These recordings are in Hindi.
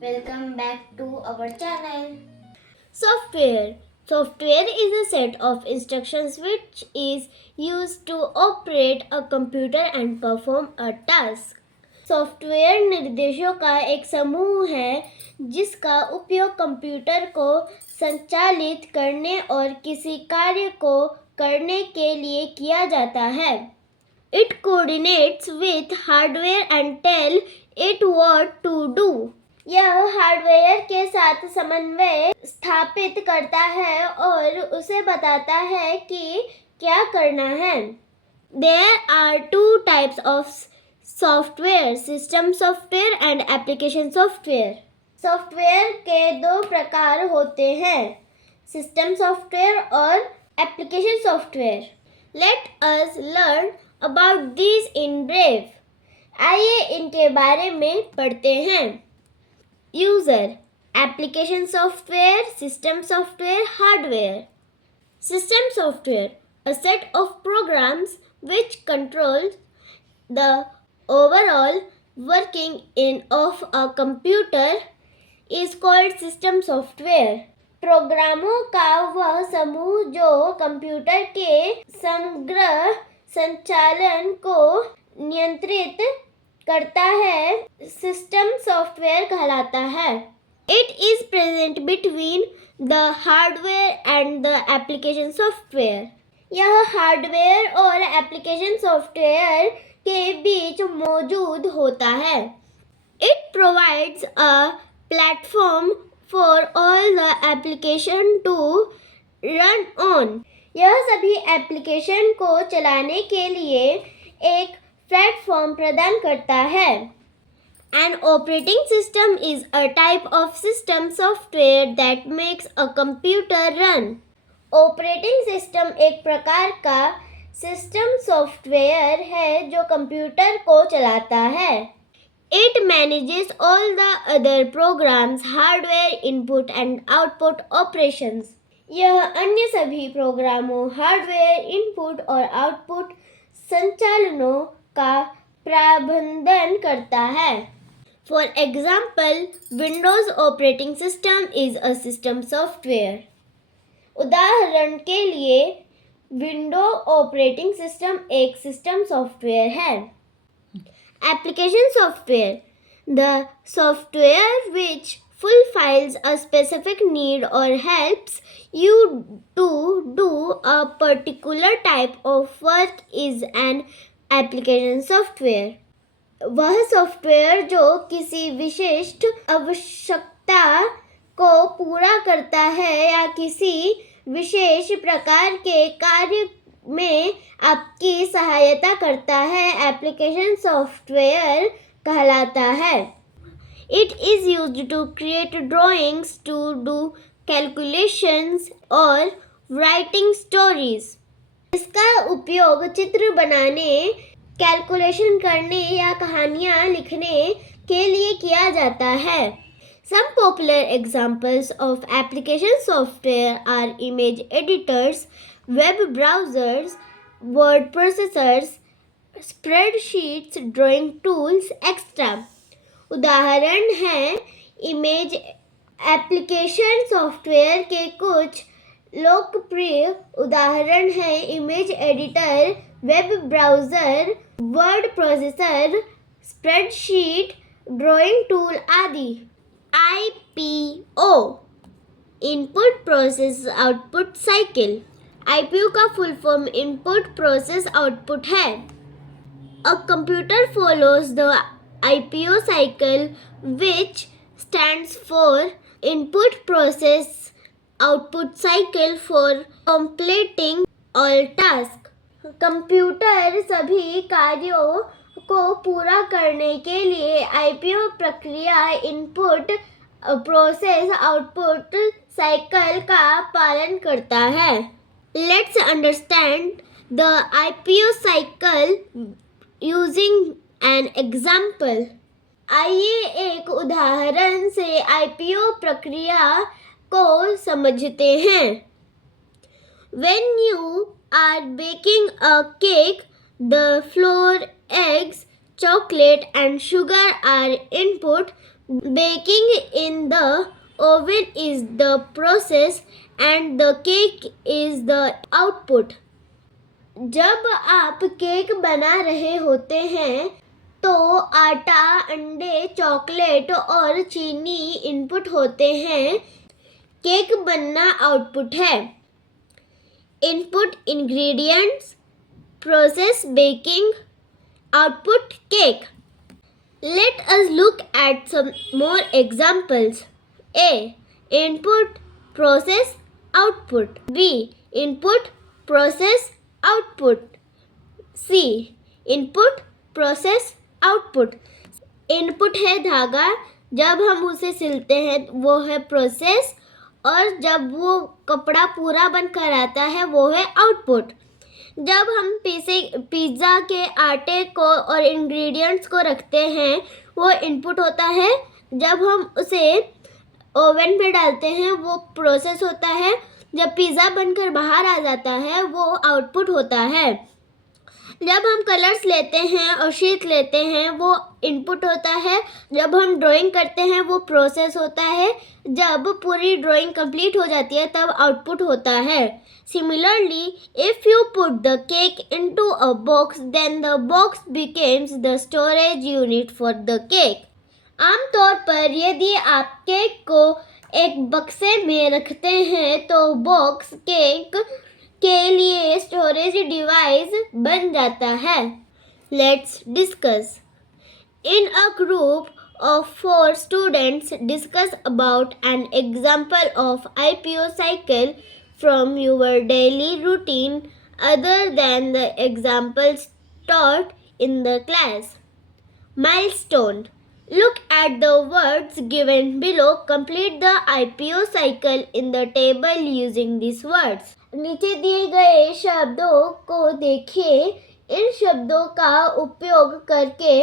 Welcome back to our channel. Software. Software is a set of instructions which is used to operate a computer and perform a task. Software निर्देशों का एक समूह है जिसका उपयोग कंप्यूटर को संचालित करने और किसी कार्य को करने के लिए किया जाता है. It coordinates with hardware and tell it what to do. यह हार्डवेयर के साथ समन्वय स्थापित करता है और उसे बताता है कि क्या करना है. There are two types of software, system software and application software. Software के दो प्रकार होते हैं, सिस्टम सॉफ्टवेयर और application software. Let us learn about these in brief. आइए इनके बारे में पढ़ते हैं. User, application software, system software, hardware. System software, a set of programs which controls the overall working of a computer is called system software. प्रोग्रामों का वह समूह जो कंप्यूटर के समग्र संचालन को नियंत्रित करता है, सिस्टम सॉफ्टवेयर कहलाता है. It is present between the hardware and the application software. यह हार्डवेयर और एप्लीकेशन सॉफ्टवेयर के बीच मौजूद होता है. It provides a platform for all the application to run on. यह सभी एप्लीकेशन को चलाने के लिए एक प्लेटफॉर्म प्रदान करता है. An operating system is a type of system software that makes a computer run. Operating system एक प्रकार का सिस्टम सॉफ्टवेयर है जो कंप्यूटर को चलाता है. It manages all the other programs, hardware, input and output operations. यह अन्य सभी प्रोग्रामों, हार्डवेयर, इनपुट और आउटपुट संचालनों का प्रबंधन करता है. For example, Windows operating system is a system software. उदाहरण के लिए विंडो ऑपरेटिंग सिस्टम एक सिस्टम सॉफ्टवेयर है. Application software, the software which fulfills a specific need or helps you to do a particular type of work is an application software. वह सॉफ्टवेयर जो किसी विशिष्ट आवश्यकता को पूरा करता है या किसी विशेष प्रकार के कार्य में आपकी सहायता करता है, एप्लीकेशन सॉफ्टवेयर कहलाता है. It is used to create drawings, to do calculations और writing stories. इसका उपयोग चित्र बनाने, कैलकुलेशन करने या कहानियाँ लिखने के लिए किया जाता है. Some popular examples of application software are image editors, web browsers, word processors, spreadsheets, drawing tools, etc. उदाहरण हैं इमेज एप्लीकेशन सॉफ्टवेयर के कुछ लोकप्रिय उदाहरण हैं image editor, web browser, word processor, spreadsheet, drawing tool आदि. IPO, input process output cycle. IPO का full form input process output है. A computer follows the IPO cycle, which stands for input process output cycle for completing all tasks. Computer सभी कार्यों को पूरा करने के लिए IPO प्रक्रिया इनपुट प्रोसेस आउटपुट साइकिल का पालन करता है. Let's understand the IPO cycle using an example. आइए एक उदाहरण से IPO प्रक्रिया को समझते हैं. When you are baking a cake, the flour, eggs, chocolate and sugar are input. Baking in the oven is the process and the cake is the output. जब आप केक बना रहे होते हैं तो आटा, अंडे, चॉकलेट और चीनी इनपुट होते हैं। केक बनना आउटपुट है। Input ingredients, process baking, output cake. Let us look at some more examples. A. Input, process, output. B. Input, process, output. C. Input, process, output. Input है धागा, जब हम उसे सिलते हैं वो है प्रोसेस, और जब वो कपड़ा पूरा बनकर आता है वो है आउटपुट। जब हम पिज़्ज़ा के आटे को और इंग्रेडिएंट्स को रखते हैं वो इनपुट होता है। जब हम उसे ओवन में डालते हैं वो प्रोसेस होता है। जब पिज़्ज़ा बनकर बाहर आ जाता है वो आउटपुट होता है। जब हम कलर्स लेते हैं और शीट लेते हैं वो इनपुट होता है। जब हम ड्राइंग करते हैं वो प्रोसेस होता है। जब पूरी ड्राइंग कंप्लीट हो जाती है तब आउटपुट होता है। Similarly, if you put the cake into a box, then the box becomes the storage unit for the cake. आमतौर पर यदि आप केक को एक बक्से में रखते हैं तो बॉक्स केक के लिए स्टोरेज डिवाइस बन जाता है। Let's discuss. In a group of 4 students, discuss about an example of IPO cycle from your daily routine other than the examples taught in the class. Milestone. Look at the words given below. Complete the IPO cycle in the table using these words. नीचे दिए गए शब्दों को देखिए। इन शब्दों का उपयोग करके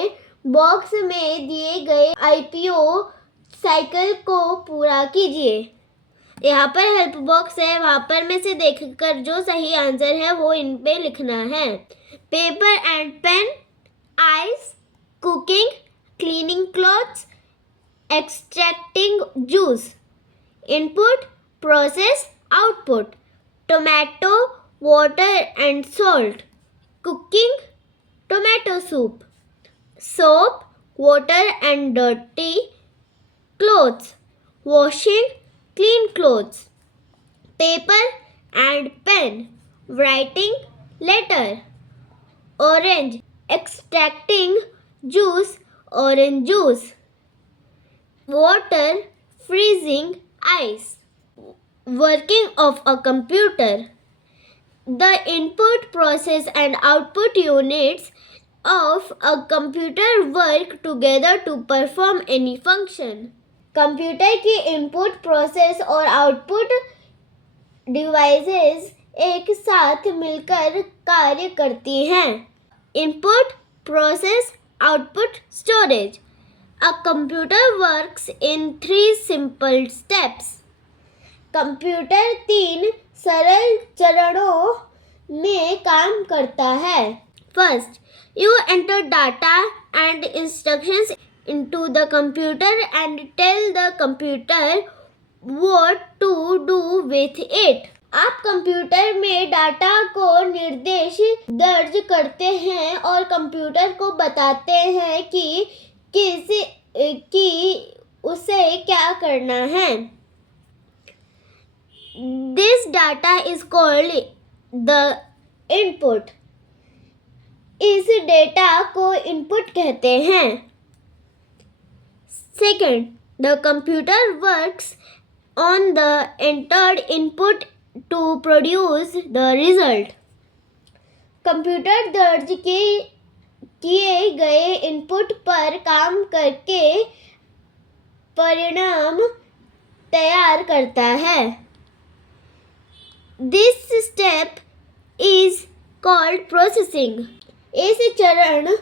बॉक्स में दिए गए IPO साइकिल को पूरा कीजिए। यहाँ पर हेल्प बॉक्स है, वहाँ पर में से देखकर जो सही आंसर है वो इन पे लिखना है। Paper and pen, ice, cooking, cleaning clothes, extracting juice. Input, process, output. Tomato, water and salt. Cooking, tomato soup. Soap, water and dirty clothes. Washing, clean clothes. Paper and pen, writing letter. Orange, extracting juice, orange juice. Water, freezing ice. Working of a computer. The input, process and output units of a computer work together to perform any function. Computer की इनपुट, प्रोसेस और आउटपुट डिवाइसेस एक साथ मिलकर कार्य करती हैं। Input, process, output, storage. A computer works in 3 simple steps. Computer 3 सरल चरणों में काम करता है. First, you enter data and instructions into the computer and tell the computer what to do with it. आप कंप्यूटर में डाटा को निर्देश दर्ज करते हैं और कंप्यूटर को बताते हैं कि उसे क्या करना है. This data is called the input. इस डेटा को इनपुट कहते हैं. Second, the computer works on the entered input to produce the result. Computer दर्ज किए गए इनपुट पर काम करके परिणाम तैयार करता है. This step is called processing. इस चरण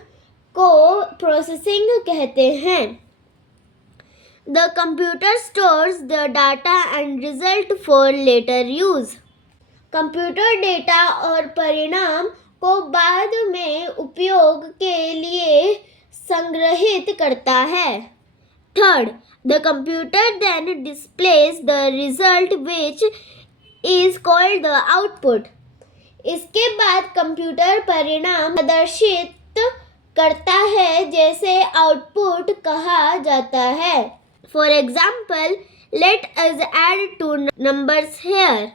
को प्रोसेसिंग कहते हैं. The computer stores the data and result for later use. Computer data और परिणाम को बाद में उपयोग के लिए संग्रहित करता है. Third, the computer then displays the result which is called the output. इसके बाद कंप्यूटर परिणाम प्रदर्शित करता है जैसे आउटपुट कहा जाता है. For example, let us add two numbers here.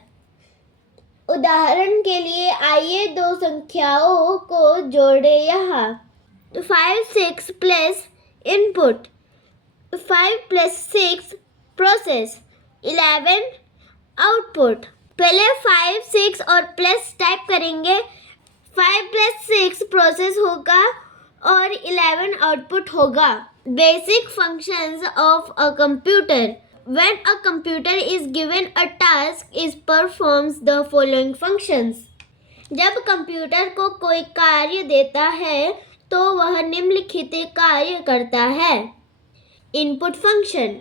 उदाहरण के लिए आइए दो संख्याओं को जोड़े यहाँ. 5, 6 plus input, 5 plus 6 process, 11 output. पहले 5, 6 और प्लस टाइप करेंगे. 5 plus 6 प्रोसेस होगा और 11 आउटपुट होगा. Basic functions of a computer. When a computer is given a task, it performs the following functions. जब कंप्यूटर को कोई कार्य देता है तो वह निम्नलिखित कार्य करता है. Input function.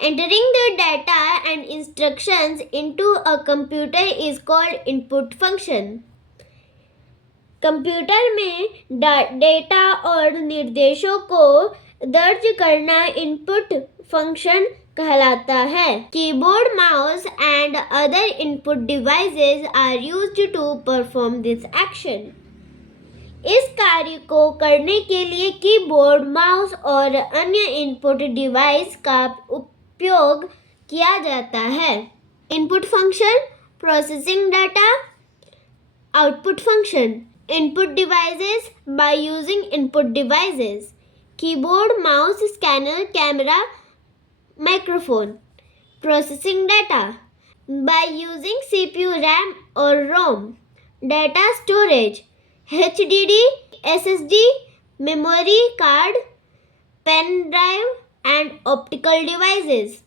Entering the data and instructions into a computer is called input function. Computer में डेटा और निर्देशों को दर्ज करना इनपुट फंक्शन कहलाता है. Keyboard, mouse and other input devices are used to perform this action. इस कार्य को करने के लिए कीबोर्ड, माउस और अन्य इनपुट डिवाइस का उपयोग किया जाता है. Input function, processing data. Output function, input devices. By using input devices, keyboard, mouse, scanner, camera, microphone. Processing data by using CPU, RAM or ROM. Data storage, HDD, SSD, memory card, pen drive and optical devices.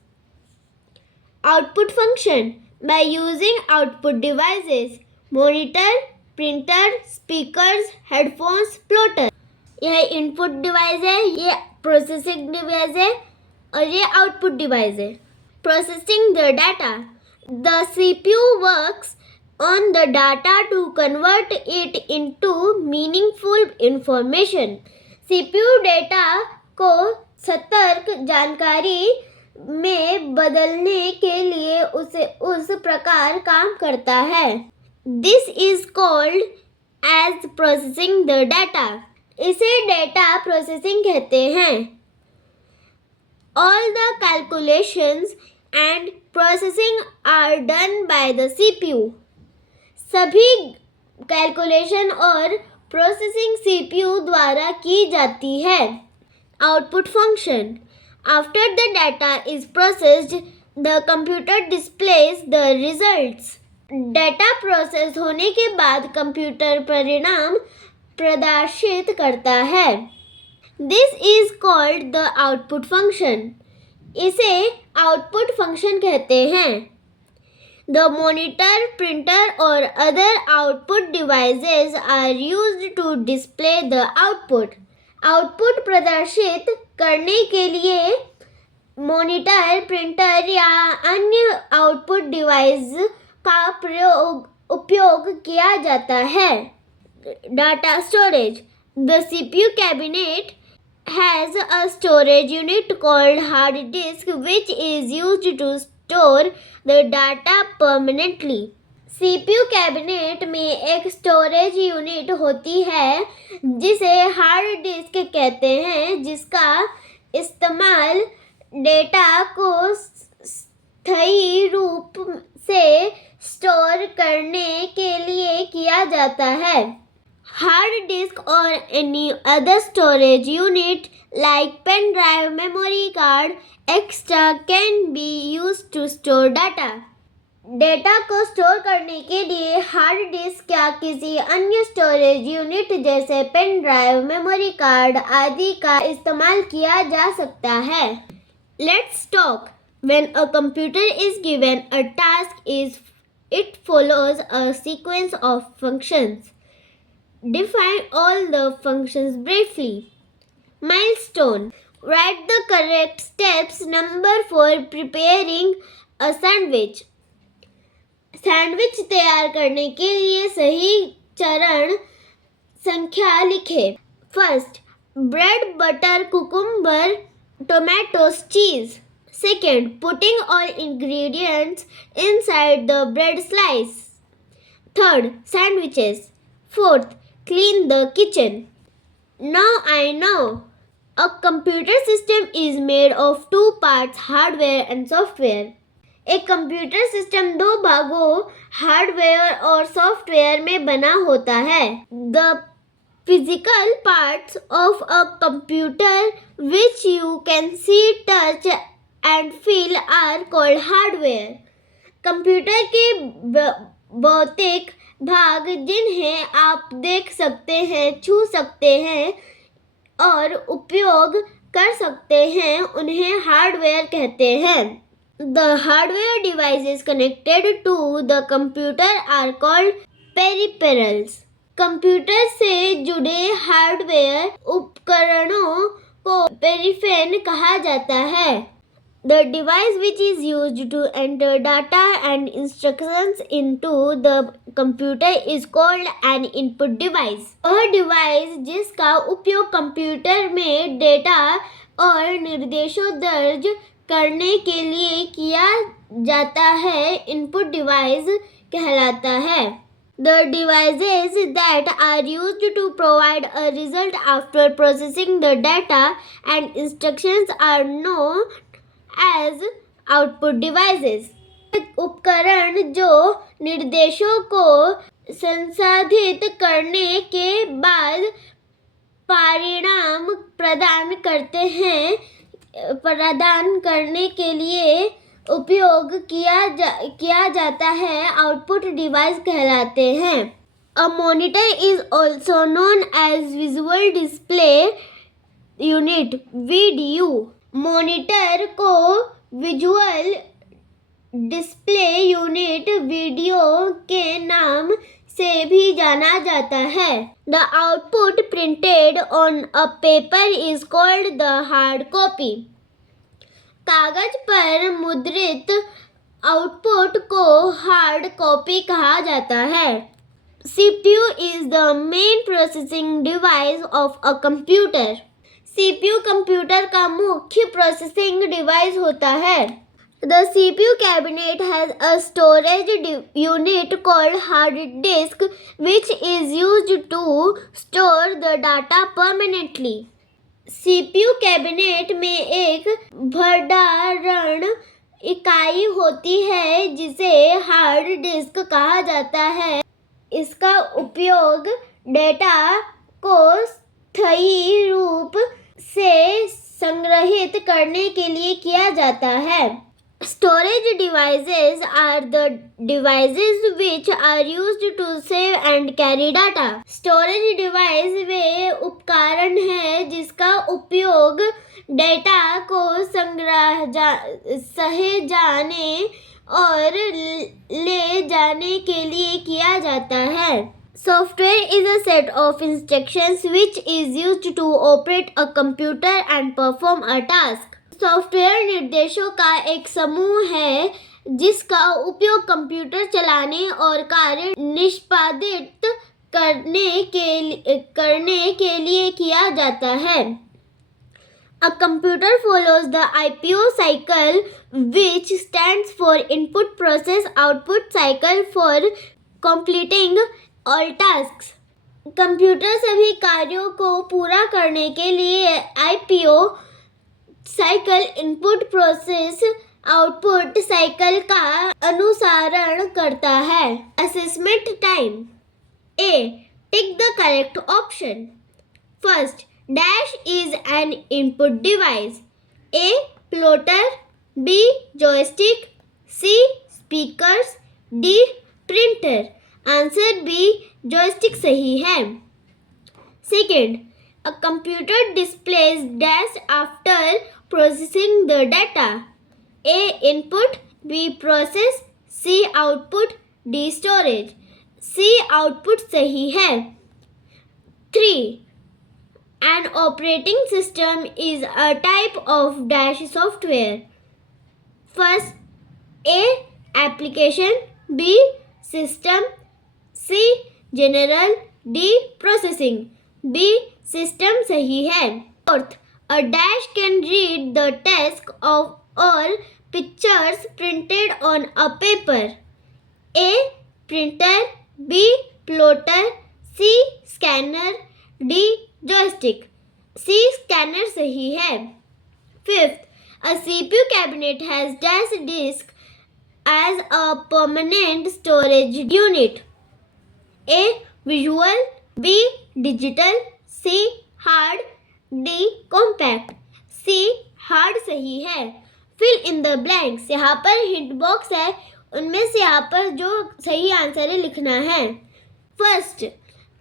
Output function by using output devices, monitor, printer, speakers, headphones, plotter. यह इनपुट डिवाइस है, ये प्रोसेसिंग डिवाइस है और ये आउटपुट डिवाइस है. Processing the data. The CPU works on the data to convert it into meaningful information. CPU data को सतर्क जानकारी में बदलने के लिए उसे उस प्रकार काम करता है. This is called as processing the data. इसे डेटा प्रोसेसिंग कहते हैं. All the calculations and processing are done by the CPU. सभी कैलकुलेशन और प्रोसेसिंग CPU द्वारा की जाती है. Output function. After the data is processed, the computer displays the results. Data process होने के बाद कंप्यूटर परिणाम प्रदर्शित करता है. This is called the output function. इसे आउटपुट फंक्शन कहते हैं. The monitor, printer or other output devices are used to display the output. Output प्रदर्शित करने के लिए मॉनिटर, प्रिंटर या अन्य आउटपुट डिवाइस का उपयोग किया जाता है. Data storage. The CPU cabinet has a storage unit called hard disk which is used to store the data permanently. CPU cabinet में एक स्टोरेज यूनिट होती है जिसे हार्ड डिस्क कहते हैं, जिसका इस्तेमाल डेटा को स्थायी रूप से स्टोर करने के लिए किया जाता है. Hard disk or any other storage unit like pen drive, memory card, etc. can be used to store data. Data को स्टोर करने के लिए हार्ड डिस्क या किसी अन्य स्टोरेज यूनिट जैसे पेन ड्राइव, मेमोरी कार्ड आदि का इस्तेमाल किया जा सकता है. Let's talk. When a computer is given a task, it follows a sequence of functions. Define all the functions briefly. Milestone. Write the correct steps number for preparing a sandwich. Sandwich तैयार करने के लिए सही चरण संख्या लिखें. First, bread, butter, cucumber tomatoes, cheese. Second, putting all ingredients inside the bread slice. Third, sandwiches. Fourth, clean the kitchen. Now I know. A computer system is made of two parts, hardware and software. एक कंप्यूटर सिस्टम दो भागों हार्डवेयर और सॉफ्टवेयर में बना होता है. The physical parts of a computer which you can see, touch and feel are called hardware. Computer के भौतिक भाग जिन्हें आप देख सकते हैं, छू सकते हैं और उपयोग कर सकते हैं, उन्हें हार्डवेयर कहते हैं. The hardware devices connected to the computer are called peripherals. Computer से जुड़े हार्डवेयर उपकरणों को पेरिफेरल कहा जाता है. The device which is used to enter data and instructions into the computer is called an input device. वह डिवाइस जिसका उपयोग कंप्यूटर में डेटा और निर्देशों दर्ज करने के लिए किया जाता है, इनपुट डिवाइस कहलाता है. The devices that are used to provide a result after processing the data and instructions are known as output devices. उपकरण जो निर्देशों को संसाधित करने के बाद परिणाम प्रदान करने के लिए उपयोग किया जाता है, आउटपुट डिवाइस कहलाते हैं. A monitor is also known as visual display unit (VDU). Monitor को विजुअल डिस्प्ले यूनिट वीडियो के नाम से भी जाना जाता है. The output printed on a paper is called the hard copy. कागज पर मुद्रित आउटपुट को हार्ड कॉपी कहा जाता है. CPU is the main processing device of a computer. CPU computer का मुख्य प्रोसेसिंग डिवाइस होता है. The CPU cabinet has a storage unit called hard disk which is used to store the data permanently. CPU cabinet में एक भंडारण इकाई होती है जिसे हार्ड डिस्क कहा जाता है. इसका उपयोग डेटा को स्थायी रूप से संग्रहित करने के लिए किया जाता है. Storage devices are the devices which are used to save and carry data. Storage device वे उपकरण हैं जिसका उपयोग डेटा को सहे जाने और ले जाने के लिए किया जाता है. Software is a set of instructions which is used to operate a computer and perform a task. Software निर्देशों का एक समूह है जिसका उपयोग कंप्यूटर चलाने और कार्य निष्पादित करने के लिए किया जाता है. A computer follows the IPO cycle which stands for input process output cycle for completing all tasks. Computer सभी कार्यों को पूरा करने के लिए IPO cycle input process output cycle का अनुसरण करता है. Assessment time. A. Tick the correct option. First, dash is an input device. A. Plotter. B. Joystick. C. Speakers. D. Printer. Answer B. Joystick सही है. Second, a computer displays dash after processing the data. A. Input. B. Process. C. Output. D. Storage. C. Output सही है. 3. An operating system is a type of dash software. First, A. Application. B. System. C. General. D. Processing. B. System सही है. Fourth, A dash can read the text of all pictures printed on a paper. A. Printer. B. Plotter. C. Scanner. D. Joystick. C. Scanner सही है. Fifth, a CPU cabinet has dash disk as a permanent storage unit. A. Visual. B. Digital. C. Hard. D. Compact. C. Hard सही है. Fill in the blanks. यहाँ पर hint box है, उनमें से यहाँ पर जो सही आंसर है लिखना है. First,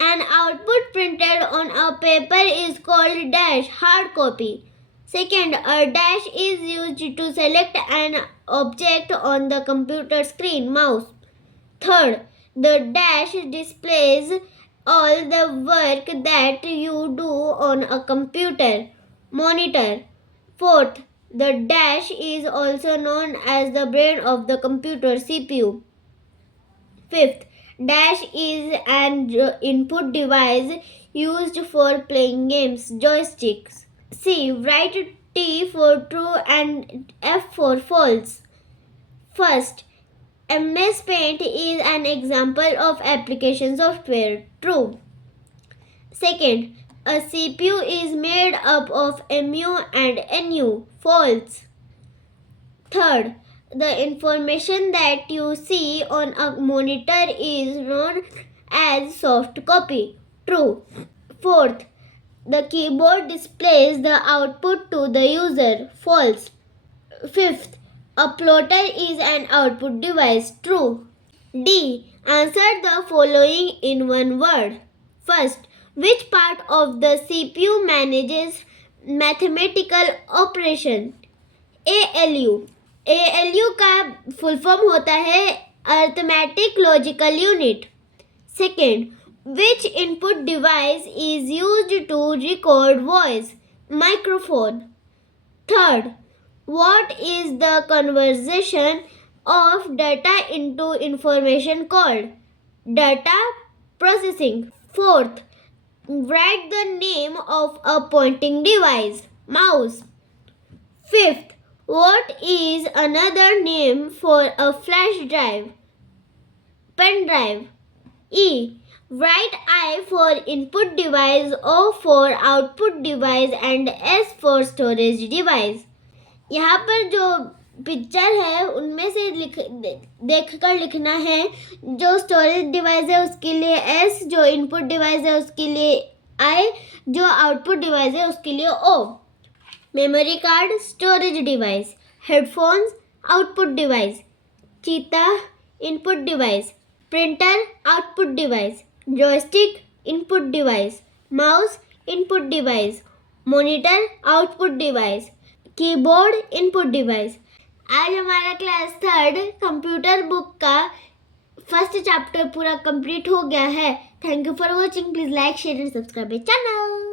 an output printed on a paper is called dash hard copy. Second, a dash is used to select an object on the computer screen, mouse. Third, the dash displays all the work that you do on a computer, monitor. Fourth, the dash is also known as the brain of the computer, CPU. Fifth, dash is an input device used for playing games, joysticks. C. Write T for true and F for false. First, MS Paint is an example of application software. True. Second, a CPU is made up of MU and NU. False. Third, the information that you see on a monitor is known as soft copy. True. Fourth, the keyboard displays the output to the user. False. Fifth, a plotter is an output device. True. D. Answer the following in one word. First, which part of the CPU manages mathematical operation? ALU. ALU का फुल फॉर्म होता है arithmetic logical unit. Second, which input device is used to record voice? Microphone. Third, what is the conversion of data into information called? Data processing. Fourth, write the name of a pointing device. Mouse. Fifth, what is another name for a flash drive? Pen drive. E. Write I for input device, O for output device and S for storage device. यहाँ पर जो पिक्चर है उनमें से देखकर लिखना है. जो स्टोरेज डिवाइस है उसके लिए S, जो इनपुट डिवाइस है उसके लिए I, जो आउटपुट डिवाइस है उसके लिए O. Memory card storage device. Headphones output device. चीता input device. Printer output device. Joystick input device. Mouse input device. Monitor output device. Keyboard input device. आज हमारा क्लास 3 कंप्यूटर बुक का फर्स्ट चैप्टर पूरा कंप्लीट हो गया है. Thank you for watching. Please like share and subscribe my channel.